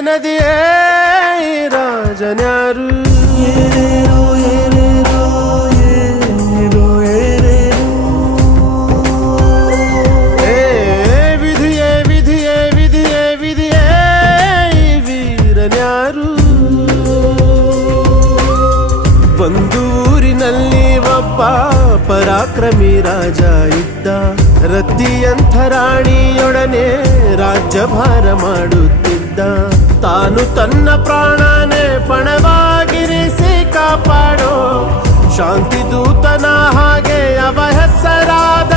ನದಿಯೇ ರಾಜನ್ಯಾರು ವಿಧಿಯೇ ವಿಧಿಯೇ ವಿಧಿಯೇ ವಿಧಿಯೇ ವೀರನ್ಯಾರು ಒಂದು ಊರಿನಲ್ಲಿ ಒಬ್ಬ ಪರಾಕ್ರಮಿ ರಾಜ ಇದ್ದ ರತಿಯಂಥ ರಾಣಿಯೊಡನೆ ರಾಜ್ಯಭಾರ ಮಾಡುತ್ತಿದ್ದ ತಾನು ತನ್ನ ಪ್ರಾಣನೇ ಪಣವಾಗಿರಿಸಿ ಕಾಪಾಡೋ ಶಾಂತಿ ದೂತನ ಹಾಗೆ ಅವ ಹೆಸರಾದ